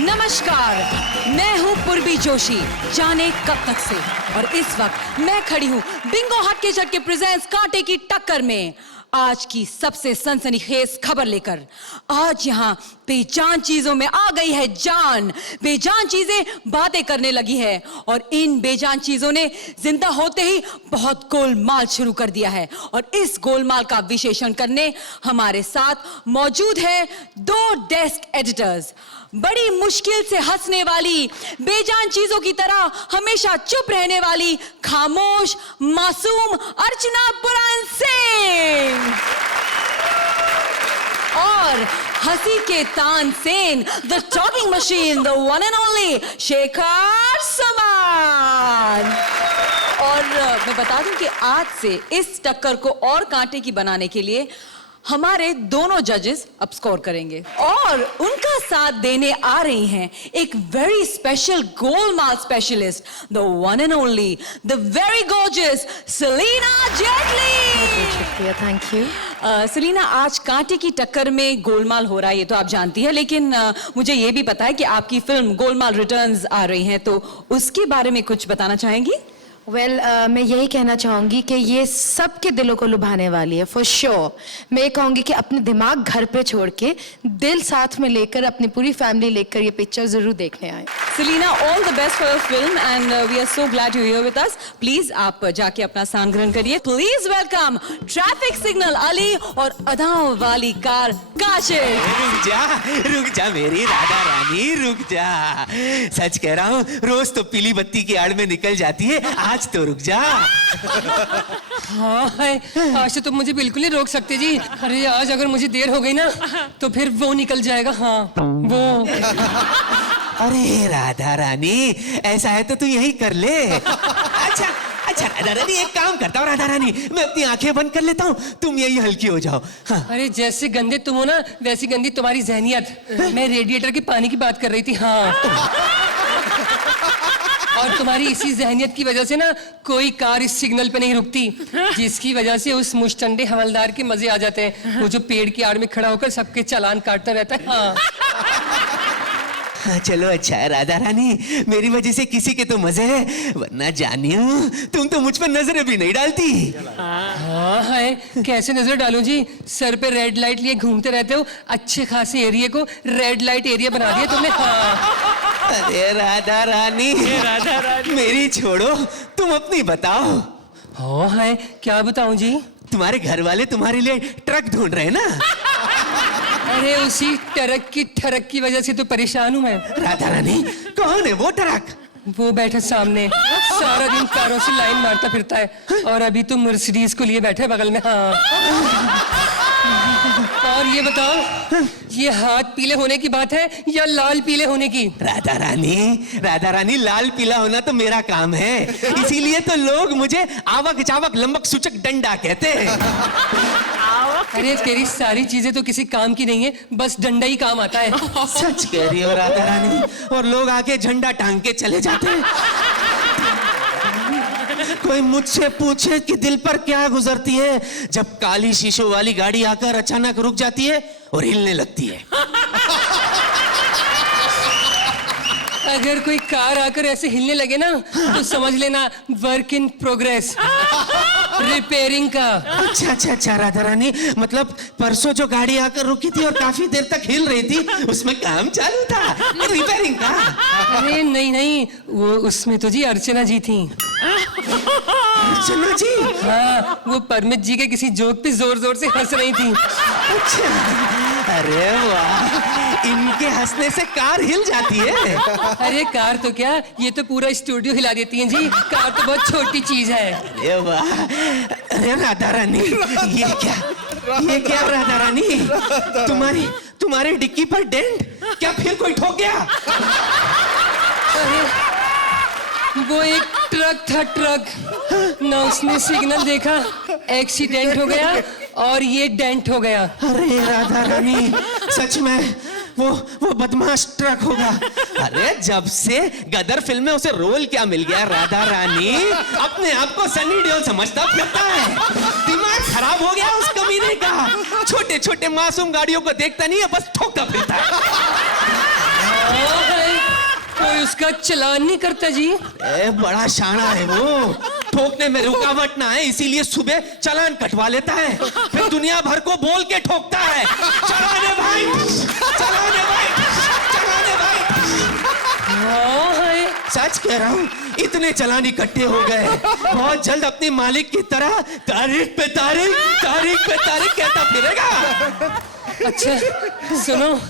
नमस्कार, मैं हूँ पूर्वी जोशी, जाने कब तक से, और इस वक्त मैं खड़ी हूँ बिंगो हट के झटके प्रेजेंट्स कांटे की टक्कर में आज की सबसे सनसनीखेज खबर लेकर। आज यहाँ बेजान चीजों में आ गई है जान। बेजान चीजें बातें करने लगी है और इन बेजान चीजों ने जिंदा होते ही बहुत गोलमाल शुरू कर दिया है। और इस गोलमाल का विश्लेषण करने हमारे साथ मौजूद है दो डेस्क एडिटर्स। बड़ी मुश्किल से हंसने वाली, बेजान चीजों की तरह हमेशा चुप रहने वाली खामोश मासूम अर्चना पुराण सिंह और हंसी के Tansen, the talking machine, the one and only Shekhar समान। और मैं बता दूं कि आज से इस टक्कर को और कांटे की बनाने के लिए हमारे दोनों जजेस अब स्कोर करेंगे और उनका साथ देने आ रही हैं एक very special Golmaal specialist, the one and only, the very gorgeous Celina Jaitly. शुक्रिया, थैंक यू। सेलिना, आज कांटे की टक्कर में गोलमाल हो रहा है, ये तो आप जानती हैं, लेकिन मुझे ये भी पता है कि आपकी फिल्म गोलमाल रिटर्न्स आ रही है, तो उसके बारे में कुछ बताना चाहेंगी? मैं यही कहना चाहूँगी कि ये सबके दिलों को लुभाने वाली है, फॉर श्योर। मैं ये कहूँगी कि अपने दिमाग घर पे छोड़ के दिल साथ में लेकर अपनी पूरी फैमिली लेकर ये पिक्चर जरूर देखने आए। Celina, all the best for your film and we are so glad you here with us. Please आप जाके अपना स्थान ग्रहण करिए। Please welcome traffic signal Ali और अदाओं वाली कार काशिफ। रुक जा मेरी राधा रानी, रुक जा। सच कह रहा हूँ, रोज तो पीली बत्ती की आड़ में निकल जाती है, आज तो रुक जा। हाँ है, आज तो तुम मुझे बिल्कुल नहीं रोक सकते जी। अरे आज अगर मुझे देर हो गई ना तो फिर वो निकल जाएगा। हाँ वो। अरे राधा रानी, ऐसा है तो तू यही कर ले। अच्छा अच्छा राधा रानी, एक काम करता हूँ राधा रानी, मैं अपनी आंखें बंद कर लेता हूँ, तुम यही हल्की हो जाओ। हाँ। अरे जैसे गंदे तुम हो ना, वैसी गंदी तुम्हारी जहनियत। मैं रेडिएटर के पानी की बात कर रही थी। हाँ और तुम्हारी इसी जहनियत की वजह से ना कोई कार इस सिग्नल पे नहीं रुकती, जिसकी वजह से उस मुश्तंडे हवलदार के मजे आ जाते हैं, वो जो पेड़ की आड़ में खड़ा होकर सबके चालान काटता रहता है। हाँ चलो अच्छा है राधा रानी, मेरी वजह से किसी के तो मजे है, वरना जानियो तुम तो मुझ पर नजरें भी नहीं डालती। हाँ है, कैसे नजर डालूं जी? सर पे रेड लाइट लिए घूमते रहते हो, अच्छे खासे एरिया को रेड लाइट एरिया बना दिया तुमने। हाँ। अरे राधा रानी, मेरी छोड़ो, तुम अपनी बताओ। हाँ है, क्या बताऊं जी? तुम्हारे घर वाले तुम्हारे लिए ट्रक ढूंढ रहे हैं ना? अरे उसी ट्रक की वजह से तो परेशान हूँ मैं। राधा रानी, कौन है वो ट्रक? वो बैठा सामने, सारा दिन कारों से लाइन मारता फिरता है, और अभी तो मर्सिडीज को लिए बैठे बगल में। हाँ और ये बताओ, ये हाथ पीले होने की बात है या लाल पीले होने की? राधा रानी, लाल पीला होना तो मेरा काम है, इसीलिए तो लोग मुझे आवक चावक लंबक सूचक डंडा कहते हैं। अरे तेरी सारी चीजें तो किसी काम की नहीं है, बस डंडा ही काम आता है। सच कह रही हो राधा रानी, और लोग आके झंडा टांग के चले जाते हैं। कोई मुझसे पूछे कि दिल पर क्या गुजरती है जब काली शीशों वाली गाड़ी आकर अचानक रुक जाती है और हिलने लगती है। अगर कोई कार आकर ऐसे हिलने लगे ना तो समझ लेना वर्क इन प्रोग्रेस, रिपेयरिंग का। अच्छा राधा रानी, मतलब परसों जो गाड़ी आकर रुकी थी और काफी देर तक हिल रही थी, उसमें काम चालू था, रिपेयरिंग का? अरे नहीं, वो उसमें तो जी अर्चना जी थी। अर्चना जी? हाँ, वो परमित जी के किसी जोक पे जोर जोर से हंस रही थी। अच्छा, अरे वाह, इनके हंसने से कार हिल जाती है। अरे कार तो क्या, ये तो पूरा स्टूडियो हिला देती है जी। कार तो बहुत छोटी चीज है। अरे वाह, अरे राधा रानी, ये क्या राधा रानी, तुम्हारी डिक्की पर डेंट, क्या फिर कोई ठोक गया? अरे वो एक ट्रक था, ट्रक ना उसने सिग्नल देखा, एक्सीडेंट हो गया और ये डेंट हो गया। अरे राधा रानी, सच में वो बदमाश ट्रक होगा। अरे जब से गदर फिल्म में उसे रोल क्या मिल गया राधा रानी, अपने आप को सनी देओल समझता फिरता है। दिमाग खराब हो गया उस कमीने का। छोटे छोटे छोटे मासूम गाड़ियों को देखता नहीं है, बस ठोकता फिरता है। कोई उसका चलान नहीं करता जी? बड़ा शाना है वो, ठोकने में रुकावट ना है इसीलिए सुबह चालान कटवा लेता है, फिर दुनिया भर को बोल के ठोकता है, चलाने भाई, चलाने भाई, चलाने भाई। सच कह रहा हूँ, इतने चालान इकट्ठे हो गए, बहुत जल्द अपने मालिक की तरह तारीख पे तारीख, तारीख पे तारीख कहता फिरेगा। अच्छा सुनो,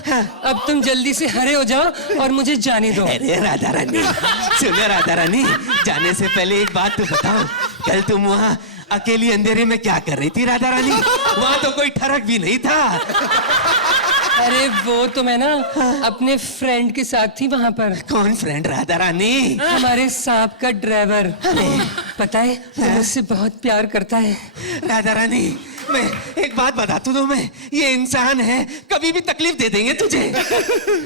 अब तुम जल्दी से हरे हो जाओ और मुझे जाने दो। अरे राधा रानी, सुनो राधा रानी, जाने से पहले एक बात तो बताओ, कल तुम वहाँ अकेली अंधेरे में क्या कर रही थी राधा रानी? वहाँ तो कोई ठरक भी नहीं था। अरे वो तो मैं ना अपने फ्रेंड के साथ थी वहाँ पर। कौन फ्रेंड राधा रानी? हमारे सांप का ड्राइवर। पता है वो मुझसे बहुत प्यार करता है। राधा रानी, मैं एक बात बता दूं तुम्हें, ये इंसान है, कभी भी तकलीफ दे देंगे तुझे।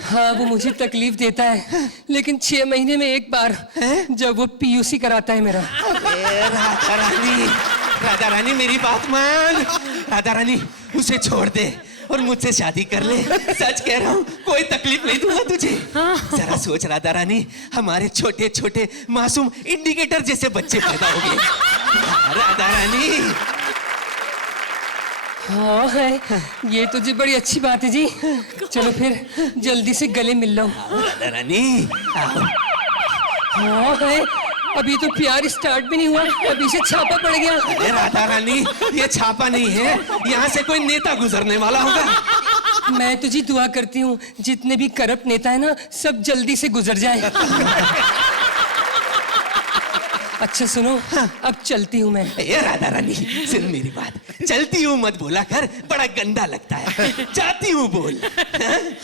हाँ वो मुझे तकलीफ देता है, लेकिन 6 महीने में एक बार, जब वो पीयूसी कराता है मेरा। राधा रानी, राधा रानी मेरी बात मान, राधा रानी उसे छोड़ दे और मुझसे शादी कर ले। सच कह रहा हूँ, कोई तकलीफ नहीं दूंगा तुझे। जरा सोच राधा रानी, हमारे छोटे छोटे मासूम इंडिकेटर जैसे बच्चे पैदा हो गए। राधा रानी। हाँ है, ये तो जी बड़ी अच्छी बात है जी। चलो फिर जल्दी से गले मिल लो। राधा रानी आओ। हाँ है, अभी तो प्यार स्टार्ट भी नहीं हुआ, अभी से छापा पड़ गया। अरे राधा रानी, ये छापा नहीं है, यहाँ से कोई नेता गुजरने वाला होगा। मैं तो जी दुआ करती हूँ जितने भी करप्ट नेता है ना, सब जल्दी से गुजर जाए। अच्छा सुनो, अब चलती हूँ मैं। ये राधा रानी सुन मेरी बात, चलती हूँ मत बोला कर, बड़ा गंदा लगता है, जाती हूँ बोल।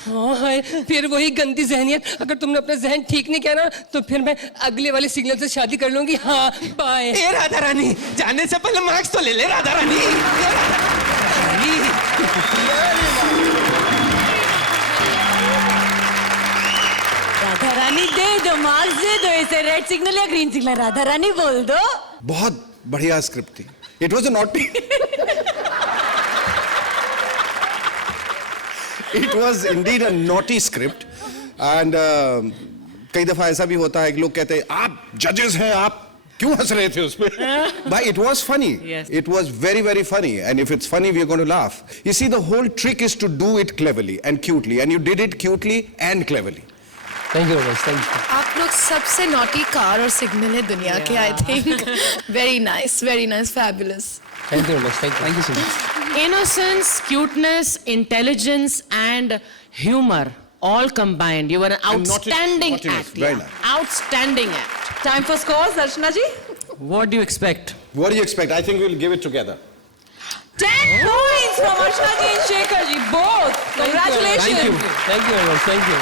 हाँ है, फिर वही गंदी जहनियत, अगर तुमने अपना जहन ठीक नहीं किया ना, तो फिर मैं अगले वाले सिग्नल से शादी कर लूंगी। हाँ बाय। ए राधा रानी, जाने से पहले मार्क्स तो ले ले राधा रानी। ये राधा रानी। राधा रानी दे दो मार्क्स, दे दो इसे, रेड सिग्नल या ग्रीन सिग्नल, राधा रानी बोल दो। बहुत बढ़िया स्क्रिप्ट थी। It was a naughty, it was indeed a naughty script. And कई दफा ऐसा भी होता है कि लोग कहते हैं आप जजेस हैं, आप क्यों हंस रहे थे उसमें? भाई it was funny, it was very very funny, and if it's funny we are going to laugh. You see the whole trick is to do it cleverly and cutely, and you did it cutely and cleverly. Thank you thank you. आप लोग सबसे naughty car और signal है दुनिया के, I think. Very nice, fabulous. Thank you thank you so much. Innocence, cuteness, intelligence, and humor all combined. You were an And outstanding naughtiness, act. very Yeah. nice. Outstanding act. Time for score Darshana ji. What do you expect? What do you expect? I think we'll give it together. 10 points from Archana ji and Shekhar ji, both. Congratulations. Thank you thank you.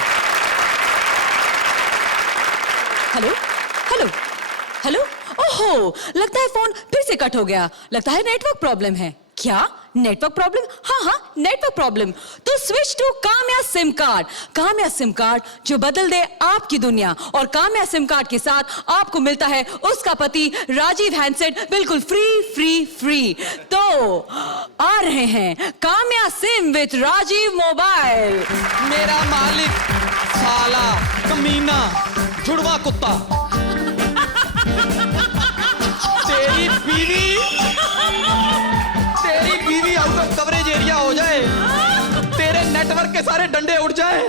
Hello hello hello, ओहो, लगता है phone फिर से cut हो गया, लगता है network problem है। क्या नेटवर्क प्रॉब्लम? हाँ हाँ नेटवर्क प्रॉब्लम, तो switch to Kamya sim card. Kamya sim card जो बदल दे आपकी दुनिया, और काम्या सिम कार्ड के साथ आपको मिलता है उसका पति राजीव हैंडसेट बिल्कुल फ्री फ्री फ्री। तो आ रहे हैं Kamya sim with Rajiv mobile. मेरा मालिक साला कमीना जुड़वा कुत्ता, तेरी बीवी आउट ऑफ कवरेज एरिया हो जाए, तेरे नेटवर्क के सारे डंडे उड़ जाए।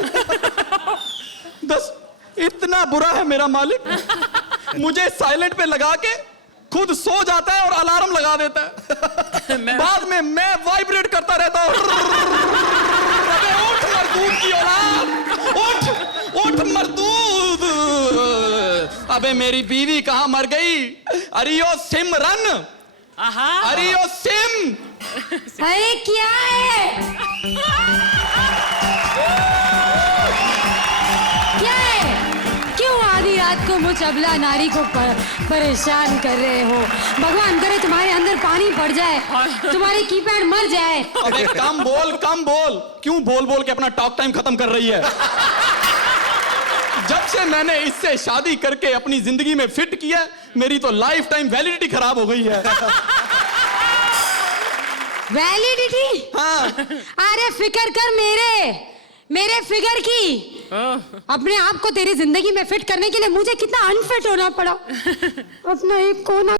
बस इतना बुरा है मेरा मालिक, मुझे साइलेंट पे लगा के खुद सो जाता है और अलार्म लगा देता है, बाद में मैं वाइब्रेट करता रहता हूँ। अबे उठ मरदूद की औलाद, उठ उठ मरदूद। अबे मेरी बीवी कहाँ मर गई? अरियो सिमरन, अरियो सिम। अरे क्या है, क्या है? क्यों आधी रात को मुझ अबला नारी को परेशान कर रहे हो? भगवान करे तुम्हारे अंदर पानी पड़ जाए, तुम्हारी कीपैड मर जाए। अबे कम बोल कम बोल, क्यों बोल बोल के अपना टॉक टाइम खत्म कर रही है? जब से मैंने इससे शादी करके अपनी जिंदगी में फिट किया, मेरी तो लाइफ टाइम वैलिडिटी खराब हो गई है। वैलिडिटी? हाँ, अरे फिक्र कर मेरे फिगर की। अपने आप को तेरी जिंदगी में फिट करने के लिए मुझे कितना अनफिट होना पड़ा। अपना एक कोना